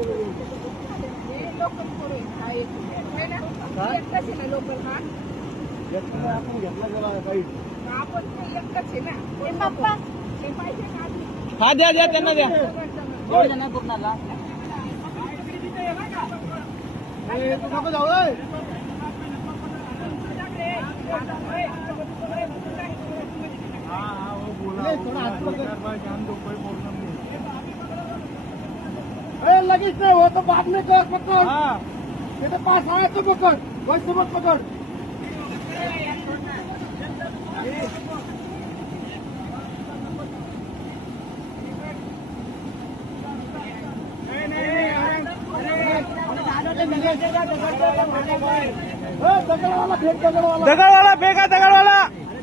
local पोरं आहे ना एकटाच आहे ना लोकल हा आपण घेतला गेला काही आपण ते एकटाच आहे ना हे पप्पा हे पाहिजे का आधी हा द्या द्या त्यांना द्या नको जाऊ लगेच नाही हो तो बाद में कर पकड़ तेरे पास आया तो पकड़ वैसे मत पकड़ दगड़वाला फेंक दगड़वाला दगड़वाला फेंका दगड़वाला